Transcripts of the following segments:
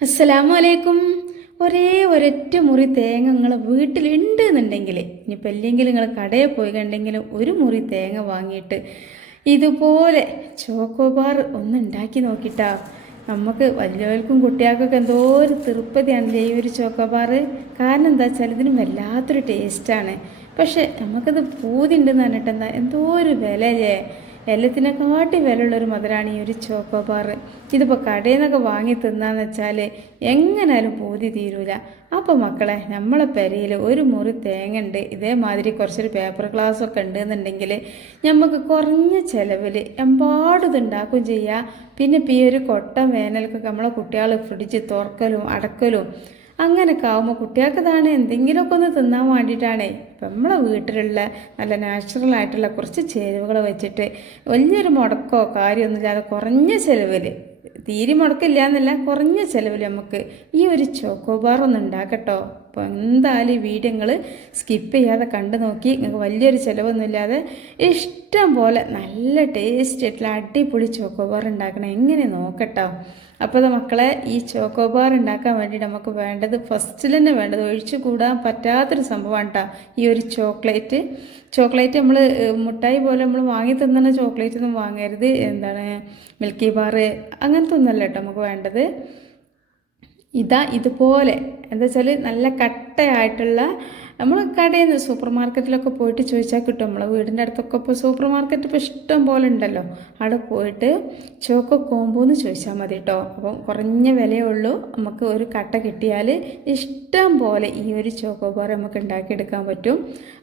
അസ്സലാമു അലൈക്കും ഒരേ ഒരൊറ്റ മുറി തേങ്ങ നിങ്ങൾ വീട്ടിലുണ്ട് എന്നുണ്ടെങ്കിൽ ഇനിയിപ്പോൾ അല്ലെങ്കിൽ നിങ്ങൾ കടയിൽ പോയി കണ്ടെങ്കിലും ഒരു മുറി തേങ്ങ വാങ്ങിയിട്ട് ഇതുപോലെ ചോക്കോബാർ ഒന്ന് ഉണ്ടാക്കി നോക്കിട്ടാ. നമുക്ക് വലിയവർക്കും കുട്ടികൾക്കൊക്കെ എന്തോ ഒരു തൃപ്തിയാണല്ലേ ഈ ഒരു ചോക്കോബാർ കാരണം എന്താ വെച്ചാൽ ഇതിന് വല്ലാത്തൊരു ടേസ്റ്റാണ് പക്ഷേ നമുക്കത് പൂതിണ്ടെന്ന് പറഞ്ഞിട്ട് എന്താ എന്തോ ഒരു വിലയല്ലേ. എല്ലാത്തിനെക്കാട്ടി വിലയുള്ളൊരു മധുരമാണ് ഈ ഒരു ചോക്കോബാർ ഇതിപ്പോൾ കടയിൽ നിന്നൊക്കെ വാങ്ങി തിന്നാന്ന് വെച്ചാൽ എങ്ങനെയാലും പൂതി തീരൂല. അപ്പോൾ മക്കളെ നമ്മളെ പെരയിൽ ഒരു മുറി തേങ്ങ ഉണ്ട്. ഇതേമാതിരി കുറച്ചൊരു പേപ്പർ ഗ്ലാസ് ഒക്കെ ഉണ്ടെന്നുണ്ടെങ്കിൽ നമുക്ക് കുറഞ്ഞ ചിലവിൽ എമ്പാടും ഉണ്ടാക്കുകയും ചെയ്യാം. പിന്നെ ഇപ്പം ഈ ഒരു കൊട്ട വേനലൊക്കെ നമ്മളെ കുട്ടികൾ ഫ്രിഡ്ജ് തുറക്കലും അടക്കലും അങ്ങനെയൊക്കെ ആകുമ്പോൾ കുട്ടികൾക്ക് ഇതാണ് എന്തെങ്കിലുമൊക്കെ ഒന്ന് തിന്നാൻ വേണ്ടിയിട്ടാണേ. ഇപ്പം നമ്മളെ വീട്ടിലുള്ള നല്ല നാച്ചുറൽ ആയിട്ടുള്ള കുറച്ച് ചേരുവകൾ വെച്ചിട്ട് വലിയൊരു മുടക്കോ കാര്യമൊന്നുമില്ലാതെ കുറഞ്ഞ ചിലവിൽ തീരെ മുടക്കില്ല എന്നല്ല കുറഞ്ഞ ചിലവിൽ നമുക്ക് ഈ ഒരു ചോക്കോബാർ ഒന്ന് ഉണ്ടാക്കട്ടോ. അപ്പോൾ എന്തായാലും ഈ വീഡിയോ നിങ്ങൾ സ്കിപ്പ് ചെയ്യാതെ കണ്ടു നോക്കി നിങ്ങൾക്ക് വലിയൊരു ചിലവൊന്നുമില്ലാതെ ഇഷ്ടം പോലെ നല്ല ടേസ്റ്റ് ആയിട്ടുള്ള അടിപൊളി ചോക്കോബാർ ഉണ്ടാക്കണം. എങ്ങനെ നോക്കട്ടോ. അപ്പോൾ മക്കളെ ഈ ചോക്കോബാർ ഉണ്ടാക്കാൻ വേണ്ടി നമുക്ക് വേണ്ടത് ഫസ്റ്റിൽ തന്നെ വേണ്ടത് ഒഴിച്ചു കൂടാൻ പറ്റാത്തൊരു സംഭവമാണ് കേട്ടോ ഈ ഒരു ചോക്ലേറ്റ് ചോക്ലേറ്റ് നമ്മൾ മുട്ടായി പോലെ നമ്മൾ വാങ്ങി തന്ന ചോക്ലേറ്റ് ഒന്നും വാങ്ങരുത്. എന്താണ് മിൽക്കി ബാർ അങ്ങനത്തെ ഒന്നല്ല കേട്ടോ നമുക്ക് വേണ്ടത്. ഇതാ ഇതുപോലെ. എന്താ വെച്ചാൽ നല്ല കട്ടയായിട്ടുള്ള നമ്മൾ കടയിൽ നിന്ന് സൂപ്പർ മാർക്കറ്റിലൊക്കെ പോയിട്ട് ചോദിച്ചാൽ കിട്ടും. നമ്മളെ വീടിന്റെ അടുത്തൊക്കെ ഇപ്പോൾ സൂപ്പർ മാർക്കറ്റ് ഇപ്പോൾ ഇഷ്ടം പോലെ ഉണ്ടല്ലോ. അവിടെ പോയിട്ട് ചോക്കോ കോമ്പോ എന്ന് ചോദിച്ചാൽ മതി കേട്ടോ. അപ്പം കുറഞ്ഞ വിലയേ ഉള്ളൂ. നമുക്ക് ഒരു കട്ട കിട്ടിയാൽ ഇഷ്ടം പോലെ ഈ ഒരു ചോക്കോ ബാർ നമുക്ക് ഉണ്ടാക്കിയെടുക്കാൻ പറ്റും.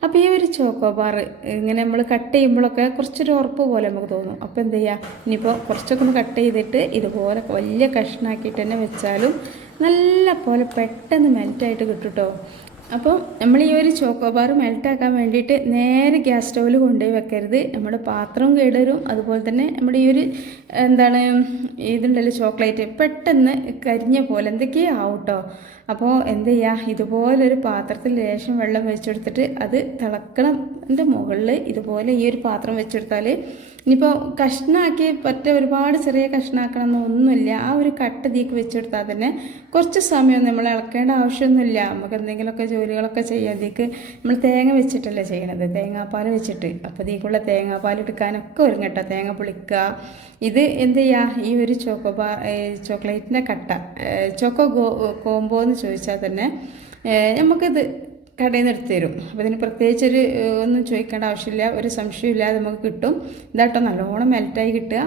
അപ്പോൾ ഈ ഒരു ചോക്കോ ബാർ ഇങ്ങനെ നമ്മൾ കട്ട് ചെയ്യുമ്പോഴൊക്കെ കുറച്ചൊരു ഉറപ്പ് പോലെ നമുക്ക് തോന്നും. അപ്പോൾ എന്ത് ചെയ്യുക ഇനിയിപ്പോൾ കുറച്ചൊക്കെ ഒന്ന് കട്ട് ചെയ്തിട്ട് ഇതുപോലെ വലിയ കഷ്ണാക്കിയിട്ട് തന്നെ വെച്ചാലും നല്ല പോലെ പെട്ടെന്ന് മെൽറ്റായിട്ട് കിട്ടും കേട്ടോ. അപ്പോൾ നമ്മൾ ഈ ഒരു ചോക്കോബാർ മെൽട്ടാക്കാൻ വേണ്ടിയിട്ട് നേരെ ഗ്യാസ് സ്റ്റൗവിൽ കൊണ്ടുപോയി വെക്കരുത്. നമ്മുടെ പാത്രം കേടുവരും അതുപോലെ തന്നെ നമ്മുടെ ഈ ഒരു എന്താണ് ഇതുണ്ടല്ലോ ചോക്ലേറ്റ് പെട്ടെന്ന് കരിഞ്ഞ പോലെ എന്തൊക്കെയാവും കേട്ടോ അപ്പോൾ എന്ത് ചെയ്യുക ഇതുപോലൊരു പാത്രത്തിൽ ലേശം വെള്ളം വെച്ചെടുത്തിട്ട് അത് തിളക്കണം എന്റെ മുകളിൽ ഇതുപോലെ ഈ ഒരു പാത്രം വെച്ചെടുത്താൽ ഇനിയിപ്പോൾ കഷ്ണാക്കി പറ്റ ഒരുപാട് ചെറിയ കഷ്ണാക്കണം എന്നൊന്നുമില്ല ആ ഒരു കട്ട തീക്ക് വെച്ചെടുത്താൽ തന്നെ കുറച്ച് സമയം നമ്മൾ ഇളക്കേണ്ട ആവശ്യമൊന്നുമില്ല. നമുക്ക് എന്തെങ്കിലുമൊക്കെ ജോലികളൊക്കെ ചെയ്യാതേക്ക് നമ്മൾ തേങ്ങ വെച്ചിട്ടല്ലേ ചെയ്യണത്? തേങ്ങാപ്പാൽ വെച്ചിട്ട്. അപ്പോൾ ഇതിക്കുള്ള തേങ്ങാപ്പാൽ എടുക്കാനൊക്കെ ഒരുങ്ങട്ടോ. തേങ്ങ പുളിക്കുക. ഇത് എന്ത് ചെയ്യുക ഈ ഒരു ചോക്കോ ചോക്ലേറ്റിന്റെ കട്ട ചോക്കോ ഗോ കോംബോ എന്ന് ചോദിച്ചാൽ തന്നെ നമുക്കിത് കടയിൽ നിന്ന് എടുത്തു തരും. അപ്പോൾ ഇതിന് പ്രത്യേകിച്ചൊരു ഒന്നും ചോദിക്കേണ്ട ആവശ്യമില്ല. ഒരു സംശയമില്ലാതെ നമുക്ക് കിട്ടും. ഇതാട്ടോ നല്ലോണം മെൽറ്റായി കിട്ടുക.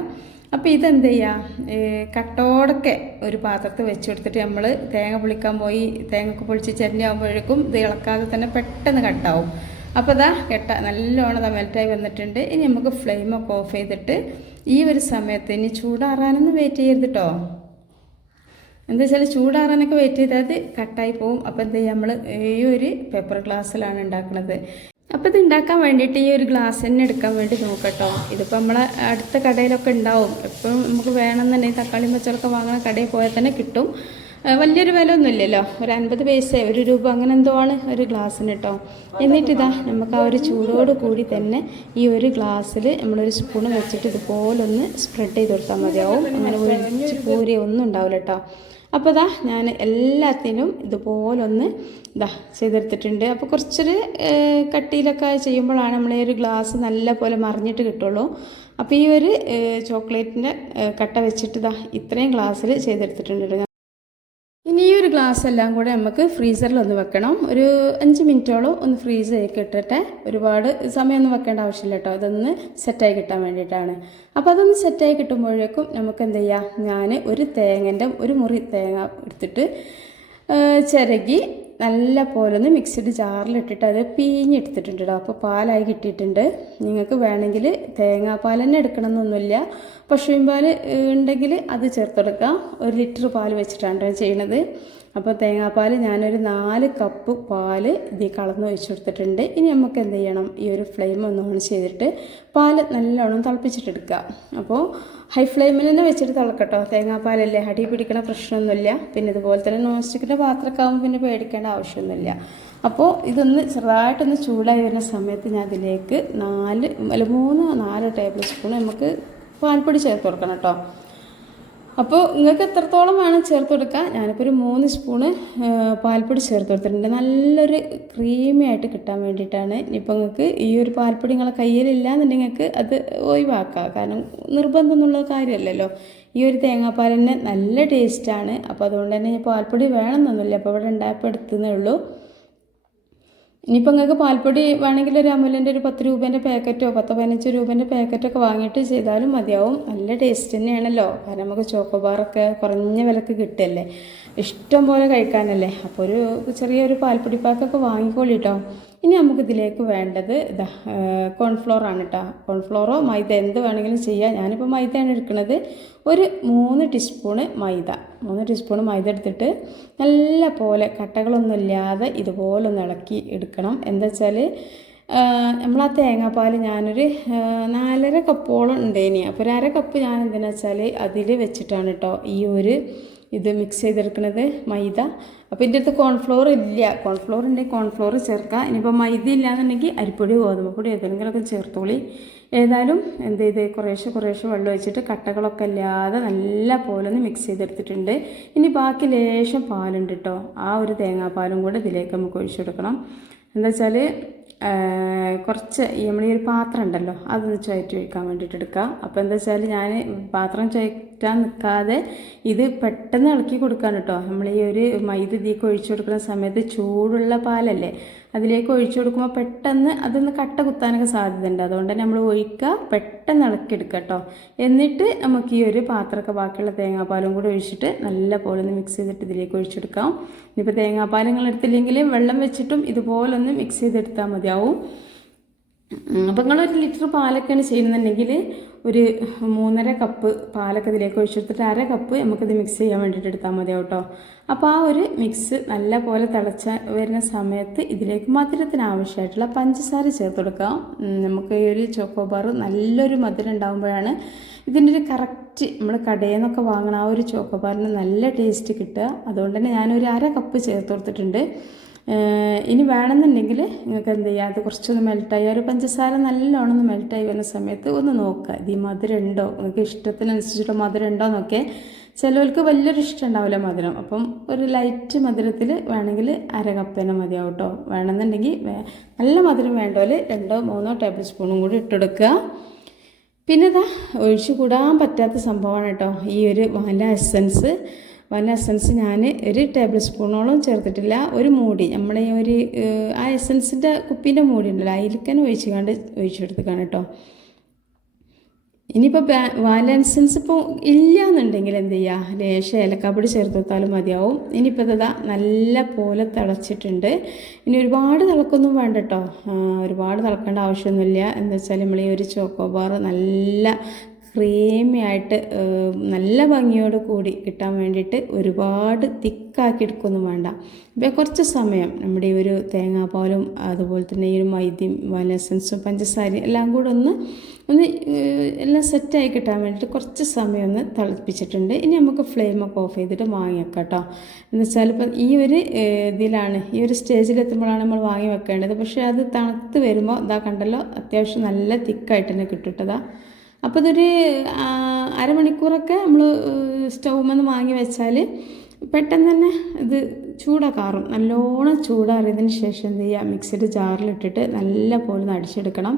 അപ്പോൾ ഇതെന്ത് ചെയ്യുക കട്ടോടൊക്കെ ഒരു പാത്രത്തിൽ വെച്ച് കൊടുത്തിട്ട് നമ്മൾ തേങ്ങ പൊളിക്കാൻ പോയി തേങ്ങ പൊളിച്ച് ചെരഞ്ഞാകുമ്പോഴേക്കും ഇത് ഇളക്കാതെ തന്നെ പെട്ടെന്ന് കട്ടാവും. അപ്പോൾ ഇതാ കെട്ട നല്ലോണം ഇതാ മെൽറ്റായി വന്നിട്ടുണ്ട്. ഇനി നമുക്ക് ഫ്ലെയിമൊക്കെ ഓഫ് ചെയ്തിട്ട് ഈ ഒരു സമയത്ത് ഇനി ചൂടാറാനൊന്നും വെയിറ്റ് ചെയ്യരുത് കേട്ടോ എന്താ വെച്ചാൽ ചൂടാറാനൊക്കെ വെയിറ്റ് ചെയ്താൽ അത് കട്ടായി പോവും. അപ്പോൾ എന്താ ചെയ്യുക നമ്മൾ ഈ ഒരു പേപ്പർ ഗ്ലാസ്സിലാണ് ഉണ്ടാക്കുന്നത് അപ്പോൾ ഇത് ഉണ്ടാക്കാൻ വേണ്ടിയിട്ട് ഈ ഒരു ഗ്ലാസ് തന്നെ എടുക്കാൻ വേണ്ടി നോക്കട്ടോ. ഇതിപ്പോൾ നമ്മളെ അടുത്ത കടയിലൊക്കെ ഉണ്ടാവും എപ്പോഴും നമുക്ക് വേണമെന്നുണ്ടെങ്കിൽ തക്കാളി പച്ചളൊക്കെ വാങ്ങുന്ന കടയിൽ പോയാൽ തന്നെ കിട്ടും. വലിയൊരു വില ഒന്നുമില്ലല്ലോ ഒരു അൻപത് പൈസ ഒരു രൂപ അങ്ങനെ എന്തോ ആണ് ഒരു ഗ്ലാസ്സിന് കേട്ടോ എന്നിട്ടിതാ നമുക്ക് ആ ഒരു ചൂടോട് കൂടി തന്നെ ഈ ഒരു ഗ്ലാസ്സിൽ നമ്മളൊരു സ്പൂൺ വെച്ചിട്ട് ഇതുപോലൊന്ന് സ്പ്രെഡ് ചെയ്ത് കൊടുത്താൽ മതിയാവും. അങ്ങനെ ഒഴിച്ച് പൂരി ഒന്നും ഉണ്ടാവില്ല കേട്ടോ അപ്പോൾ ഇതാ ഞാൻ എല്ലാത്തിനും ഇതുപോലൊന്ന് ഇതാ ചെയ്തെടുത്തിട്ടുണ്ട്. അപ്പോൾ കുറച്ചൊരു കട്ടിയിലൊക്കെ ചെയ്യുമ്പോഴാണ് നമ്മൾ ഈ ഒരു ഗ്ലാസ് നല്ല പോലെ മറിഞ്ഞിട്ട് കിട്ടുള്ളൂ. അപ്പോൾ ഈ ഒരു ചോക്ലേറ്റിന്റെ കട്ട വെച്ചിട്ട് ഇതാ ഇത്രയും ഗ്ലാസ്സിൽ ചെയ്തെടുത്തിട്ടുണ്ട്. ഇനി ഈ ഒരു ഗ്ലാസ് എല്ലാം കൂടെ നമുക്ക് ഫ്രീസറിൽ ഒന്ന് വെക്കണം. ഒരു അഞ്ച് മിനിറ്റോളം ഒന്ന് ഫ്രീസ് ചെയ്യൊക്കെ ഇട്ടിട്ട് ഒരുപാട് സമയമൊന്നും വെക്കേണ്ട ആവശ്യമില്ല കേട്ടോ. അതൊന്ന് സെറ്റായി കിട്ടാൻ വേണ്ടിയിട്ടാണ്. അപ്പോൾ അതൊന്ന് സെറ്റായി കിട്ടുമ്പോഴേക്കും നമുക്ക് എന്ത് ചെയ്യാം? ഞാൻ ഒരു തേങ്ങന്റെ ഒരു മുറി തേങ്ങ എടുത്തിട്ട് ചിരകി നല്ല പോലെ ഒന്ന് മിക്സിഡ് ജാറിലിട്ടിട്ട് അത് പിഴിഞ്ഞെടുത്തിട്ടുണ്ട് കേട്ടോ അപ്പോൾ പാലായി കിട്ടിയിട്ടുണ്ട്. നിങ്ങൾക്ക് വേണമെങ്കിൽ തേങ്ങാപ്പാൽ തന്നെ എടുക്കണമെന്നൊന്നുമില്ല. പശുവിൻ പാൽ ഉണ്ടെങ്കിൽ അത് ചേർത്തെടുക്കാം. ഒരു ലിറ്റർ പാൽ വെച്ചിട്ടാണ് ചെയ്യണത് അപ്പോൾ തേങ്ങാപ്പാൽ ഞാനൊരു നാല് കപ്പ് പാൽ ഇതിൽ കളന്ന് ഒഴിച്ചു കൊടുത്തിട്ടുണ്ട് ഇനി നമുക്ക് എന്ത് ചെയ്യണം? ഈ ഒരു ഫ്ലെയിം ഒന്ന് ഓൺ ചെയ്തിട്ട് പാൽ നല്ലോണം തിളപ്പിച്ചിട്ടെടുക്കുക. അപ്പോൾ ഹൈ ഫ്ലെയിമിൽ തന്നെ വെച്ചിട്ട് തിളക്കട്ടോ. തേങ്ങാപ്പാലല്ലേ? അടി പിടിക്കണ പ്രശ്നമൊന്നുമില്ല. പിന്നെ ഇതുപോലെ തന്നെ നോൺ സ്റ്റിക്കിന്റെ പാത്രമൊക്കെ ആകുമ്പോൾ പിന്നെ പേടിക്കേണ്ട ആവശ്യമൊന്നുമില്ല. അപ്പോൾ ഇതൊന്ന് ചെറുതായിട്ടൊന്ന് ചൂടായി വരുന്ന സമയത്ത് ഞാൻ അതിലേക്ക് നാല് അല്ല മൂന്ന് നാല് ടേബിൾ സ്പൂൺ നമുക്ക് പാൽപ്പൊടി ചേർത്ത് കൊടുക്കണം കേട്ടോ. അപ്പോൾ നിങ്ങൾക്ക് എത്രത്തോളം വേണം ചേർത്ത് കൊടുക്കുക ഞാനിപ്പോൾ ഒരു മൂന്ന് സ്പൂണ് പാൽപ്പൊടി ചേർത്ത് കൊടുത്തിട്ടുണ്ട്. നല്ലൊരു ക്രീമി ആയിട്ട് കിട്ടാൻ വേണ്ടിയിട്ടാണ്. ഇനിയിപ്പോൾ നിങ്ങൾക്ക് ഈ ഒരു പാൽപ്പൊടി നിങ്ങളെ കയ്യിലില്ല എന്നുണ്ടെങ്കിൽ നിങ്ങൾക്ക് അത് ഒഴിവാക്കുക കാരണം നിർബന്ധം എന്നുള്ള കാര്യമല്ലല്ലോ. ഈ ഒരു തേങ്ങാപ്പാലിന് നല്ല ടേസ്റ്റാണ് അപ്പോൾ അതുകൊണ്ട് തന്നെ പാൽപ്പൊടി വേണമെന്നൊന്നുമില്ല. അപ്പോൾ ഇവിടെ ഉണ്ടായപ്പോൾ എടുത്തതേ ഉള്ളൂ. ഇനിയിപ്പോൾ നിങ്ങൾക്ക് പാൽപ്പൊടി വേണമെങ്കിൽ ഒരു അമുലിന്റെ ഒരു പത്ത് രൂപേന്റെ പാക്കറ്റോ പത്ത് പതിനഞ്ച് രൂപേന്റെ പാക്കറ്റൊക്കെ വാങ്ങിയിട്ട് ചെയ്താലും മതിയാവും. നല്ല ടേസ്റ്റ് തന്നെയാണല്ലോ. കാരണം നമുക്ക് ചോക്കോബാറൊക്കെ കുറഞ്ഞ വിലക്ക് കിട്ടുമല്ലേ ഇഷ്ടം പോലെ കഴിക്കാനല്ലേ? അപ്പോൾ ഒരു ചെറിയൊരു പാൽപ്പൊടി പാക്കൊക്കെ വാങ്ങിക്കോളി കേട്ടോ ഇനി നമുക്കിതിലേക്ക് വേണ്ടത് ഇതാ കോൺഫ്ലോർ ആണ് കേട്ടോ കോൺഫ്ലോറോ മൈദ എന്ത് വേണമെങ്കിലും ചെയ്യാം. ഞാനിപ്പോൾ മൈദയാണ് എടുക്കുന്നത്. ഒരു മൂന്ന് ടീസ്പൂണ് മൈദ. മൂന്ന് ടീസ്പൂൺ മൈദ എടുത്തിട്ട് നല്ല പോലെ കട്ടകളൊന്നും ഇല്ലാതെ ഇതുപോലെ ഒന്ന് ഇളക്കി എടുക്കണം. എന്താ വെച്ചാൽ നമ്മളാ തേങ്ങാപ്പാൽ ഞാനൊരു നാലര കപ്പോളം ഉണ്ടേനി. അപ്പോൾ ഒരു അര കപ്പ് ഞാൻ എന്തിനാ വെച്ചാൽ അതിൽ വെച്ചിട്ടാണ് കേട്ടോ ഈ ഒരു ഇത് മിക്സ് ചെയ്തെടുക്കുന്നത് മൈദ. അപ്പോൾ ഇതിന്റെ അടുത്ത് കോൺഫ്ലോർ ഇല്ല. കോൺഫ്ലോർ ഉണ്ടെങ്കിൽ കോൺഫ്ലോർ ചേർക്കാം ഇനിയിപ്പോൾ മൈദ ഇല്ലാന്നുണ്ടെങ്കിൽ അരിപ്പൊടി ഗോതമ്പ് പൊടി ഏതെങ്കിലുമൊക്കെ ചേർത്തോളി. ഏതായാലും എന്ത് ചെയ്ത്? കുറേശ്ശെ കുറേശ്ശെ വെള്ളം ഒഴിച്ചിട്ട് കട്ടകളൊക്കെ ഇല്ലാതെ നല്ല പോലെ ഒന്ന് മിക്സ് ചെയ്തെടുത്തിട്ടുണ്ട്. ഇനി ബാക്കി ലേശം പാലുണ്ട് കേട്ടോ ആ ഒരു തേങ്ങാപ്പാലും കൂടെ ഇതിലേക്ക് നമുക്ക് ഒഴിച്ചെടുക്കണം. എന്താ വെച്ചാൽ കുറച്ച് നമ്മൾ ഈ ഒരു പാത്രം ഉണ്ടല്ലോ അതൊന്ന് ചുയറ്റി ഒഴിക്കാൻ വേണ്ടിയിട്ട് എടുക്കുക. അപ്പോൾ എന്താ വെച്ചാൽ ഞാൻ പാത്രം ചുയറ്റാൻ നിൽക്കാതെ ഇത് പെട്ടെന്ന് ഇളക്കി കൊടുക്കാൻ കേട്ടോ നമ്മൾ ഈ ഒരു മൈദ ഇതിലേക്ക് ഒഴിച്ചു കൊടുക്കുന്ന സമയത്ത് ചൂടുള്ള പാലല്ലേ അതിലേക്ക് ഒഴിച്ചു കൊടുക്കുമ്പോൾ പെട്ടെന്ന് അതൊന്ന് കട്ട കുത്താനൊക്കെ സാധ്യതയുണ്ട്. അതുകൊണ്ട് തന്നെ നമ്മൾ ഒഴിക്കുക പെട്ടെന്ന് ഇളക്കിയെടുക്കുക കേട്ടോ എന്നിട്ട് നമുക്ക് ഈ ഒരു പാത്രമൊക്കെ ബാക്കിയുള്ള തേങ്ങാപ്പാലും കൂടി ഒഴിച്ചിട്ട് നല്ല പോലെ ഒന്ന് മിക്സ് ചെയ്തിട്ട് ഇതിലേക്ക് ഒഴിച്ചെടുക്കാം ഇനിയിപ്പോൾ തേങ്ങാപ്പാൽ നിങ്ങൾ എടുത്തില്ലെങ്കിൽ വെള്ളം വെച്ചിട്ടും ഇതുപോലൊന്ന് മിക്സ് ചെയ്തെടുത്താൽ മതിയാവും. അപ്പോൾ നിങ്ങൾ ഒരു ലിറ്റർ പാലൊക്കെയാണ് ചെയ്യുന്നുണ്ടെങ്കിൽ ഒരു മൂന്നര കപ്പ് പാലൊക്കെ ഇതിലേക്ക് ഒഴിച്ചെടുത്തിട്ട് അര കപ്പ് നമുക്കിത് മിക്സ് ചെയ്യാൻ വേണ്ടിയിട്ട് എടുത്താൽ മതി കേട്ടോ. അപ്പോൾ ആ ഒരു മിക്സ് നല്ല പോലെ തിളച്ച വരുന്ന സമയത്ത് ഇതിലേക്ക് മധുരത്തിന് ആവശ്യമായിട്ടുള്ള പഞ്ചസാര ചേർത്ത് കൊടുക്കാം നമുക്ക് ഈ ഒരു ചോക്കോബാർ നല്ലൊരു മധുരം ഉണ്ടാകുമ്പോഴാണ് ഇതിന്റെ ഒരു കറക്റ്റ് നമ്മൾ കടയിൽ നിന്നൊക്കെ വാങ്ങണ ആ ഒരു ചോക്കോബാറിന് നല്ല ടേസ്റ്റ് കിട്ടുക. അതുകൊണ്ട് തന്നെ ഞാനൊരു അര കപ്പ് ചേർത്ത് കൊടുത്തിട്ടുണ്ട്. ഇനി വേണമെന്നുണ്ടെങ്കിൽ നിങ്ങൾക്ക് എന്ത് ചെയ്യുക അത് കുറച്ചൊന്ന് മെൽട്ടായി ഒരു പഞ്ചസാര നല്ലോണം ഒന്ന് മെൽട്ടായി വരുന്ന സമയത്ത് ഒന്ന് നോക്കുക. ഇത് മധുരം ഉണ്ടോ നിങ്ങൾക്ക് ഇഷ്ടത്തിനനുസരിച്ചിട്ട് മധുരം ഉണ്ടോ എന്നൊക്കെ. ചിലവർക്ക് വലിയൊരു ഇഷ്ടം ഉണ്ടാവില്ല മധുരം. അപ്പം ഒരു ലൈറ്റ് മധുരത്തിൽ വേണമെങ്കിൽ അര കപ്പ് തന്നെ മതിയാവും കേട്ടോ വേണമെന്നുണ്ടെങ്കിൽ നല്ല മധുരം വേണ്ടവർ രണ്ടോ മൂന്നോ ടേബിൾ സ്പൂണും കൂടി ഇട്ടെടുക്കുക. പിന്നെ ഇതാ ഒഴിച്ചു കൂടാൻ പറ്റാത്ത സംഭവമാണ് കേട്ടോ ഈ ഒരു വാല എസൻസ് വാനില എസൻസ് ഞാൻ ഒരു ടേബിൾ സ്പൂണോളം ചേർത്തിട്ടില്ല. ഒരു മൂടി. നമ്മൾ ഈ ഒരു ആ എസൻസിന്റെ കുപ്പീന്റെ മൂടി ഉണ്ടല്ലോ. അതിലേക്ക് തന്നെ ഒഴിച്ച് കണ്ട് ഒഴിച്ചെടുത്തേക്കാണ് കേട്ടോ ഇനിയിപ്പോൾ വാനില എസൻസ് ഇപ്പോൾ ഇല്ല എന്നുണ്ടെങ്കിൽ എന്ത് ചെയ്യുക ലേശം ഏലക്കാപ്പൊടി ചേർത്ത് കൊടുത്താലും മതിയാവും. ഇനിയിപ്പോൾ ഇതാ നല്ല പോലെ തിളച്ചിട്ടുണ്ട്. ഇനി ഒരുപാട് തിളക്കൊന്നും വേണ്ട കേട്ടോ ഒരുപാട് തിളക്കേണ്ട ആവശ്യമൊന്നുമില്ല. എന്താ വെച്ചാൽ നമ്മൾ ഈ ഒരു ചോക്കോബാർ നല്ല ക്രീമി ആയിട്ട് നല്ല ഭംഗിയോട് കൂടി കിട്ടാൻ വേണ്ടിയിട്ട് ഒരുപാട് തിക്കാക്കി എടുക്കൊന്നും വേണ്ട. ഇപ്പം കുറച്ച് സമയം നമ്മുടെ ഈ ഒരു തേങ്ങാപ്പാലും അതുപോലെ തന്നെ ഈ ഒരു മൈദ്യം വലസൻസും പഞ്ചസാരയും എല്ലാം കൂടെ ഒന്ന് ഒന്ന് എല്ലാം സെറ്റായി കിട്ടാൻ വേണ്ടിയിട്ട് കുറച്ച് സമയം ഒന്ന് തിളപ്പിച്ചിട്ടുണ്ട്. ഇനി നമുക്ക് ഫ്ലെയിമൊക്കെ ഓഫ് ചെയ്തിട്ട് വാങ്ങി വെക്കാം കേട്ടോ എന്ന് വെച്ചാൽ ഇപ്പം ഈ ഒരു ഇതിലാണ് ഈ ഒരു സ്റ്റേജിൽ എത്തുമ്പോഴാണ് നമ്മൾ വാങ്ങി വെക്കേണ്ടത്. പക്ഷേ അത് തണുത്ത് വരുമ്പോൾ ഇതാ കണ്ടല്ലോ അത്യാവശ്യം നല്ല തിക്കായിട്ട് തന്നെ കിട്ടുട്ടതാ അപ്പോൾ ഇതൊരു അരമണിക്കൂറൊക്കെ നമ്മൾ സ്റ്റൗമെന്ന് വാങ്ങി വെച്ചാൽ പെട്ടെന്ന് തന്നെ ഇത് ചൂടാക്കാറും. നല്ലോണം ചൂടാറിയതിന് ശേഷം എന്ത് ചെയ്യുക മിക്സിയുടെ ജാറിലിട്ടിട്ട് നല്ല പോലെ ഒന്ന് അടിച്ചെടുക്കണം.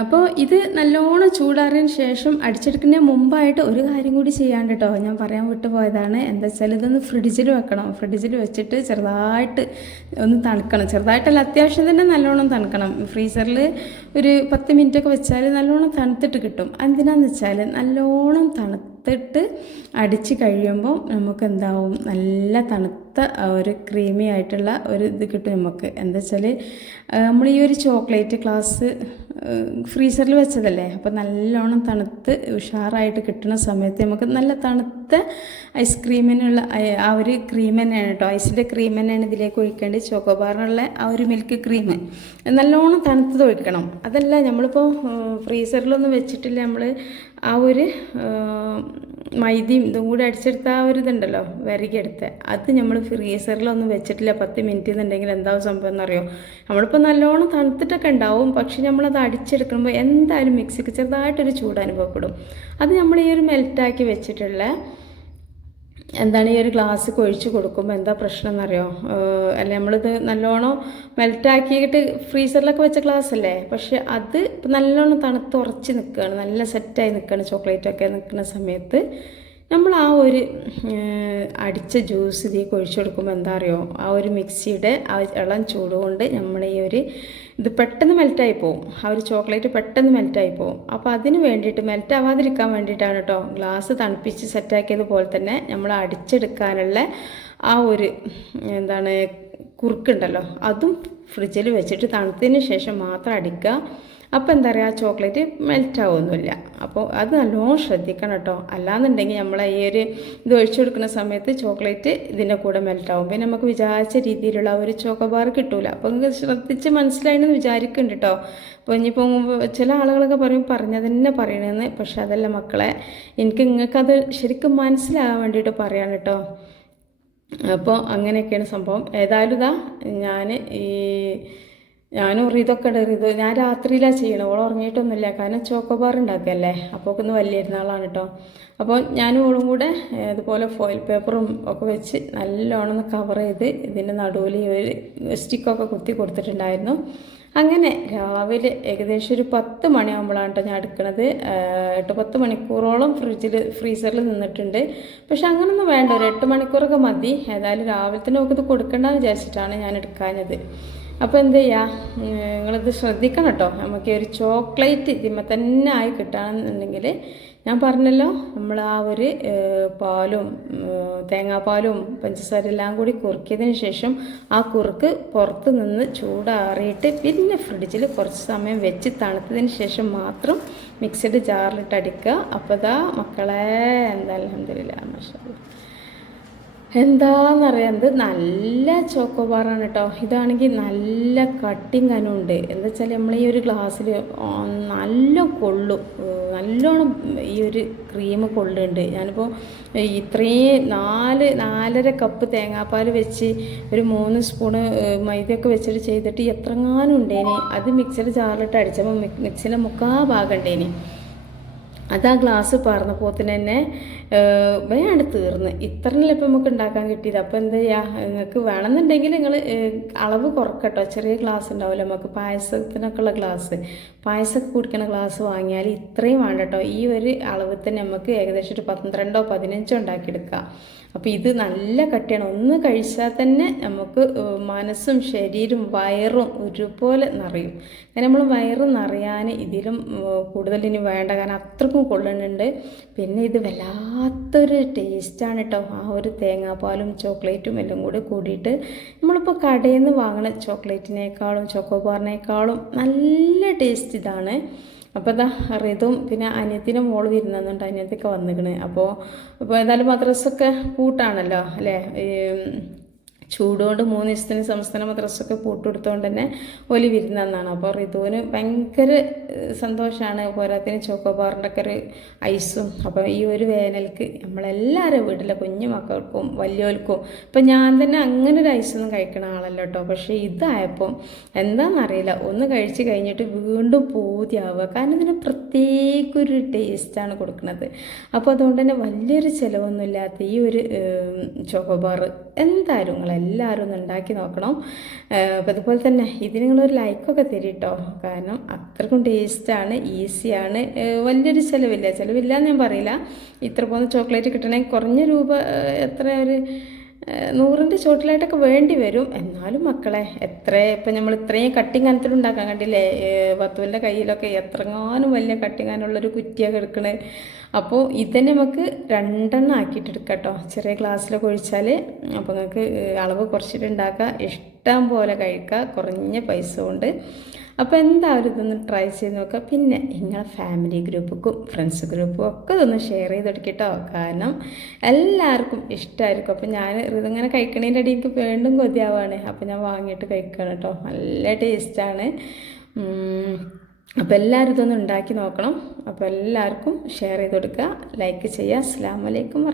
അപ്പോൾ ഇത് നല്ലോണം ചൂടാറിയതിന് ശേഷം അടിച്ചെടുക്കുന്നതിന് മുമ്പായിട്ട് ഒരു കാര്യം കൂടി ചെയ്യാണ്ട് കേട്ടോ ഞാൻ പറയാൻ വിട്ടുപോയതാണ്. എന്താ വെച്ചാൽ ഇതൊന്ന് ഫ്രിഡ്ജിൽ വെക്കണം. ഫ്രിഡ്ജിൽ വെച്ചിട്ട് ചെറുതായിട്ട് ഒന്ന് തണുക്കണം. ചെറുതായിട്ടല്ല അത്യാവശ്യം തന്നെ നല്ലോണം തണുക്കണം. ഫ്രീസറിൽ ഒരു പത്ത് മിനിറ്റൊക്കെ വെച്ചാൽ നല്ലോണം തണുത്തിട്ട് കിട്ടും. എന്തിനാന്ന് വെച്ചാൽ നല്ലോണം തണുത്തിട്ട് അടിച്ച് കഴിയുമ്പോൾ നമുക്ക് എന്താവും നല്ല തണുത്ത ഒരു ക്രീമി ആയിട്ടുള്ള ഒരു ഇത് കിട്ടും നമുക്ക്. എന്താ വെച്ചാൽ നമ്മൾ ഈ ഒരു ചോക്ലേറ്റ് ഗ്ലാസ് ഫ്രീസറിൽ വെച്ചതല്ലേ? അപ്പോൾ നല്ലോണം തണുത്ത് ഉഷാറായിട്ട് കിട്ടുന്ന സമയത്ത് നമുക്ക് നല്ല തണുത്ത ഐസ്ക്രീമിനുള്ള ആ- ഒരു ക്രീം തന്നെയാണ് കേട്ടോ ഐസിന്റെ ക്രീം തന്നെയാണ് ഇതിലേക്ക് ഒഴിക്കേണ്ടത്. ചോക്കോബാറിനുള്ള ആ ഒരു മിൽക്ക് ക്രീം നല്ലോണം തണുത്തത് ഒഴിക്കണം. അതല്ല നമ്മളിപ്പോൾ ഫ്രീസറിലൊന്നും വെച്ചിട്ടില്ല. നമ്മൾ ആ ഒരു മൈദയും ഇതും കൂടി അടിച്ചെടുത്ത ആ ഒരു ഇതുണ്ടല്ലോ വിറകെടുത്ത്. അത് നമ്മൾ ഫ്രീസറിലൊന്നും വെച്ചിട്ടില്ല. പത്ത് മിനിറ്റ് എന്നുണ്ടെങ്കിൽ എന്താവും സംഭവം എന്നറിയോ? നമ്മളിപ്പോൾ നല്ലോണം തണുത്തിട്ടൊക്കെ ഉണ്ടാവും. പക്ഷെ നമ്മളത് അടിച്ചെടുക്കുമ്പോൾ എന്തായാലും മിക്സിക്ക് ചെറുതായിട്ടൊരു ചൂട് അനുഭവപ്പെടും അത് നമ്മൾ ഈ ഒരു മെൽറ്റാക്കി വെച്ചിട്ടുള്ള എന്താണ് ഈ ഒരു ഗ്ലാസ് കൊഴിച്ച് കൊടുക്കുമ്പോൾ എന്താ പ്രശ്നം എന്നറിയോ അല്ല നമ്മളിത് നല്ലോണം മെൽറ്റാക്കിയിട്ട് ഫ്രീസറിലൊക്കെ വെച്ച ഗ്ലാസ് അല്ലേ പക്ഷെ അത് നല്ലോണം തണുത്ത് ഉറച്ച് നിൽക്കുകയാണ്. നല്ല സെറ്റായി നിൽക്കുകയാണ്. ചോക്ലേറ്റൊക്കെ നിൽക്കുന്ന സമയത്ത് നമ്മൾ ആ ഒരു അടിച്ച ജ്യൂസ് ഇതിലേക്ക് ഒഴിച്ചു കൊടുക്കുമ്പോൾ എന്താ അറിയോ? ആ ഒരു മിക്സിയുടെ ആ ഇളം ചൂട് കൊണ്ട് നമ്മൾ ഈ ഒരു ഇത് പെട്ടെന്ന് മെൽറ്റായി പോകും ആ ഒരു ചോക്ലേറ്റ് പെട്ടെന്ന് മെൽറ്റായി പോകും അപ്പോൾ അതിന് വേണ്ടിയിട്ട് മെൽറ്റാവാതിരിക്കാൻ വേണ്ടിയിട്ടാണ് കേട്ടോ ഗ്ലാസ് തണുപ്പിച്ച് സെറ്റാക്കിയതുപോലെ തന്നെ നമ്മൾ അടിച്ചെടുക്കാനുള്ള ആ ഒരു എന്താണ് കുറുക്കുണ്ടല്ലോ. അതും ഫ്രിഡ്ജിൽ വെച്ചിട്ട് തണുത്തതിന് ശേഷം മാത്രം അടിക്കുക. അപ്പോൾ എന്താ പറയുക ചോക്ലേറ്റ് മെൽറ്റ് ആവുമൊന്നുമില്ല അപ്പോൾ അത് നല്ലോണം ശ്രദ്ധിക്കണം കേട്ടോ. അല്ലാന്നുണ്ടെങ്കിൽ നമ്മൾ ഈ ഒരു ഇത് ഒഴിച്ചു കൊടുക്കുന്ന സമയത്ത് ചോക്ലേറ്റ് ഇതിന്റെ കൂടെ മെൽറ്റ് ആവും. പിന്നെ നമുക്ക് വിചാരിച്ച രീതിയിലുള്ള ഒരു ചോക്കോബാർ കിട്ടൂല. അപ്പോൾ നിങ്ങൾക്ക് ശ്രദ്ധിച്ച് മനസ്സിലായെന്ന് വിചാരിക്കുന്നുണ്ട് കേട്ടോ. അപ്പോൾ ഇനിയിപ്പോൾ ചില ആളുകളൊക്കെ പറയും പറഞ്ഞത് തന്നെ പറയണമെന്ന് പക്ഷേ അതല്ല മക്കളെ എനിക്ക് നിങ്ങൾക്കത് ശരിക്കും മനസ്സിലാകാൻ വേണ്ടിയിട്ട് പറയാണ് കേട്ടോ. അപ്പോൾ അങ്ങനെയൊക്കെയാണ് സംഭവം. ഏതായാലും ഇതാ ഞാൻ ഈ ഞാനും ഇതൊക്കെ ഇത് ഞാൻ രാത്രിയിലാണ് ചെയ്യണം. ഓൾ ഉറങ്ങിയിട്ടൊന്നുമില്ല. കാരണം ചോക്കോബാർ ഉണ്ടാക്കുകയല്ലേ അപ്പോൾ ഒന്ന് വലിയ ഇരുന്നാളാണ് കേട്ടോ. അപ്പോൾ ഞാനും ഓളും കൂടെ ഇതുപോലെ ഫോയിൽ പേപ്പറും ഒക്കെ വെച്ച് നല്ലോണം കവർ ചെയ്ത് ഇതിന്റെ നടുവിൽ ഒരു സ്റ്റിക്കൊക്കെ കുത്തി കൊടുത്തിട്ടുണ്ടായിരുന്നു. അങ്ങനെ രാവിലെ ഏകദേശം ഒരു പത്ത് മണിയാകുമ്പോഴാണ് കേട്ടോ ഞാൻ എടുക്കുന്നത് എട്ട് പത്ത് മണിക്കൂറോളം ഫ്രിഡ്ജിൽ ഫ്രീസറിൽ നിന്നിട്ടുണ്ട്. പക്ഷെ അങ്ങനൊന്നും വേണ്ട ഒരു എട്ട് മണിക്കൂറൊക്കെ മതി. ഏതായാലും രാവിലെ രാവിലത്തെ നമുക്കിത് കൊടുക്കണ്ടെന്ന് വിചാരിച്ചിട്ടാണ് ഞാൻ എടുക്കാഞ്ഞത്. അപ്പോൾ എന്ത് ചെയ്യുക നിങ്ങളിത് ശ്രദ്ധിക്കണം കേട്ടോ നമുക്ക് ഒരു ചോക്ലേറ്റ് ഇതിമ്മ തന്നെ ആയി കിട്ടുകയാണെന്നുണ്ടെങ്കിൽ ഞാൻ പറഞ്ഞല്ലോ നമ്മൾ ആ ഒരു പാലും തേങ്ങാപ്പാലും പഞ്ചസാര എല്ലാം കൂടി കുറുക്കിയതിന് ശേഷം ആ കുറുക്ക് പുറത്ത് നിന്ന് ചൂടാറിയിട്ട് പിന്നെ ഫ്രിഡ്ജിൽ കുറച്ച് സമയം വെച്ച് തണുത്തതിന് ശേഷം മാത്രം മിക്സഡ് ജാറിലിട്ട് അടിക്കുക. അപ്പോൾ ഇതാ മക്കളെ എന്താ അലഹമില്ല മാഷാ എന്താണെന്നറിയാം നല്ല ചോക്കോബാറാണ് കേട്ടോ ഇതാണെങ്കിൽ നല്ല കട്ടിങ് കനുണ്ട് എന്താ വെച്ചാൽ നമ്മൾ ഈ ഒരു ഗ്ലാസ്സിൽ നല്ല കൊള്ളും. നല്ലോണം ഈ ഒരു ക്രീം കൊള്ളുന്നുണ്ട്. ഞാനിപ്പോൾ ഇത്രയും നാല് നാലര കപ്പ് തേങ്ങാപ്പാൽ വെച്ച് ഒരു മൂന്ന് സ്പൂണ് മൈദയൊക്കെ വെച്ചിട്ട് ചെയ്തിട്ട് എത്രങ്ങാനും ഉണ്ടേനി. അത് മിക്സർ ജാറിലിട്ട് അടിച്ചപ്പോൾ മിക്സിന്റെ മുക്കാ ഭാഗം ഉണ്ടേനി. അത് ആ ഗ്ലാസ് പറഞ്ഞപ്പോൾ തന്നെ വേണ്ട തീർന്ന്. ഇത്രനല്ലേ ഇപ്പം നമുക്ക് ഉണ്ടാക്കാൻ കിട്ടിയത്? അപ്പോൾ എന്താ ചെയ്യുക നിങ്ങൾക്ക് വേണമെന്നുണ്ടെങ്കിൽ നിങ്ങൾ അളവ് കുറക്കട്ടോ. ചെറിയ ഗ്ലാസ് ഉണ്ടാവില്ല നമുക്ക് പായസത്തിനൊക്കെ ഉള്ള ഗ്ലാസ് പായസമൊക്കെ കുടിക്കുന്ന ഗ്ലാസ് വാങ്ങിയാൽ ഇത്രയും വേണ്ട കേട്ടോ ഈ ഒരു അളവ് തന്നെ നമുക്ക് ഏകദേശം ഒരു പന്ത്രണ്ടോ പതിനഞ്ചോ ഉണ്ടാക്കിയെടുക്കാം. അപ്പോൾ ഇത് നല്ല കട്ടിയാണ്. ഒന്ന് കഴിച്ചാൽ തന്നെ നമുക്ക് മനസ്സും ശരീരവും വയറും ഒരുപോലെ നിറയും. അങ്ങനെ നമ്മൾ വയറ് നിറയാൻ ഇതിലും കൂടുതൽ ഇനി വേണ്ട. കാരണം അത്രക്കും കൊള്ളുന്നുണ്ട് പിന്നെ ഇത് വല്ലാത്തൊരു ടേസ്റ്റാണ് കേട്ടോ ആ ഒരു തേങ്ങാപ്പാലും ചോക്ലേറ്റും എല്ലാം കൂടി കൂടിയിട്ട് നമ്മളിപ്പോൾ കടയിൽ നിന്ന് വാങ്ങുന്ന ചോക്ലേറ്റിനേക്കാളും ചോക്കോബാറിനേക്കാളും നല്ല ടേസ്റ്റ് ഇതാണ്. അപ്പോൾ എന്താ റിതും പിന്നെ അനിയത്തിന്റെ മോൾ വരുന്നുണ്ട്. അനിയത്തൊക്കെ വന്നിക്കണ്. അപ്പോൾ ഇപ്പോൾ ഏതായാലും മദ്രസൊക്കെ കൂട്ടാണല്ലോ അല്ലേ? ചൂടുകൊണ്ട് മൂന്ന് ദിവസത്തിന് സംസ്ഥാന മദ്രസൊക്കെ പൂട്ടുകൊടുത്തോണ്ട് തന്നെ ഒലി വിരുന്നാണ് അപ്പോൾ ഋതുവിന് ഭയങ്കര സന്തോഷമാണ് പോരാത്തിന് ചോക്കോബാറിന്റെ ഒക്കെ ഒരു ഐസും. അപ്പോൾ ഈ ഒരു വേനൽക്ക് നമ്മളെല്ലാവരും വീട്ടിലെ കുഞ്ഞു മക്കൾക്കും വലിയവർക്കും ഇപ്പം ഞാൻ തന്നെ അങ്ങനെ ഒരു ഐസൊന്നും കഴിക്കണ ആളല്ല കേട്ടോ. പക്ഷേ ഇതായപ്പം എന്താണെന്നറിയില്ല ഒന്ന് കഴിച്ച് കഴിഞ്ഞിട്ട് വീണ്ടും പൂതിയാവുക. കാരണം ഇതിന് പ്രത്യേക ഒരു ടേസ്റ്റാണ് കൊടുക്കുന്നത് അപ്പോൾ അതുകൊണ്ട് തന്നെ വലിയൊരു ചിലവൊന്നുമില്ലാത്ത ഈ ഒരു ചോക്കോബാർ എന്തായാലും നിങ്ങൾ എല്ലാവരും ഒന്ന് ഉണ്ടാക്കി നോക്കണം. അപ്പോൾ അതുപോലെ തന്നെ ഇതിന് നിങ്ങളൊരു ലൈക്കൊക്കെ തരും കേട്ടോ കാരണം അത്രക്കും ടേസ്റ്റാണ് ഈസിയാണ്. വലിയൊരു ചിലവില്ല. ചിലവില്ല എന്ന് ഞാൻ പറയില്ല. ഇത്ര പോകുന്ന ചോക്ലേറ്റ് കിട്ടണമെങ്കിൽ കുറഞ്ഞ രൂപ എത്ര ഒരു നൂറിന്റെ ചോട്ടിലായിട്ടൊക്കെ വേണ്ടി വരും. എന്നാലും മക്കളെ എത്ര ഇപ്പം നമ്മൾ ഇത്രയും കട്ടിങ് അനത്തിൽ ഉണ്ടാക്കാൻ കണ്ടില്ലേ? വത്തുവിന്റെ കയ്യിലൊക്കെ എത്രങ്ങാനും വലിയ കട്ടിങ്ങാനുള്ളൊരു കുറ്റിയൊക്കെ എടുക്കണേ അപ്പോൾ ഇതന്നെ നമുക്ക് രണ്ടെണ്ണം ആക്കിയിട്ട് എടുക്കാം കേട്ടോ ചെറിയ ഗ്ലാസ്സിലൊക്കെ ഒഴിച്ചാൽ അപ്പോൾ നിങ്ങൾക്ക് അളവ് കുറച്ചിട്ട് ഉണ്ടാക്കുക ഇഷ്ടം പോലെ കഴിക്കുക കുറഞ്ഞ പൈസ കൊണ്ട്. അപ്പോൾ എന്തായാലും ഇതൊന്ന് ട്രൈ ചെയ്ത് നോക്കുക പിന്നെ നിങ്ങളെ ഫാമിലി ഗ്രൂപ്പുക്കും ഫ്രണ്ട്സ് ഗ്രൂപ്പും ഒക്കെ ഇതൊന്ന് ഷെയർ ചെയ്ത് കൊടുക്കട്ടോ കാരണം എല്ലാവർക്കും ഇഷ്ടമായിരിക്കും അപ്പോൾ ഞാൻ ഇതിങ്ങനെ കഴിക്കണതിന്റെ ഇടയിൽ എനിക്ക് വീണ്ടും കൊതിയാവാണ്. അപ്പോൾ ഞാൻ വാങ്ങിയിട്ട് കഴിക്കണം കേട്ടോ. നല്ല ടേസ്റ്റാണ് അപ്പോൾ എല്ലാവരും ഇതൊന്ന് ഉണ്ടാക്കി നോക്കണം. അപ്പോൾ എല്ലാവർക്കും ഷെയർ ചെയ്ത് കൊടുക്കുക. ലൈക്ക് ചെയ്യുക. അസ്സാം വലൈക്കും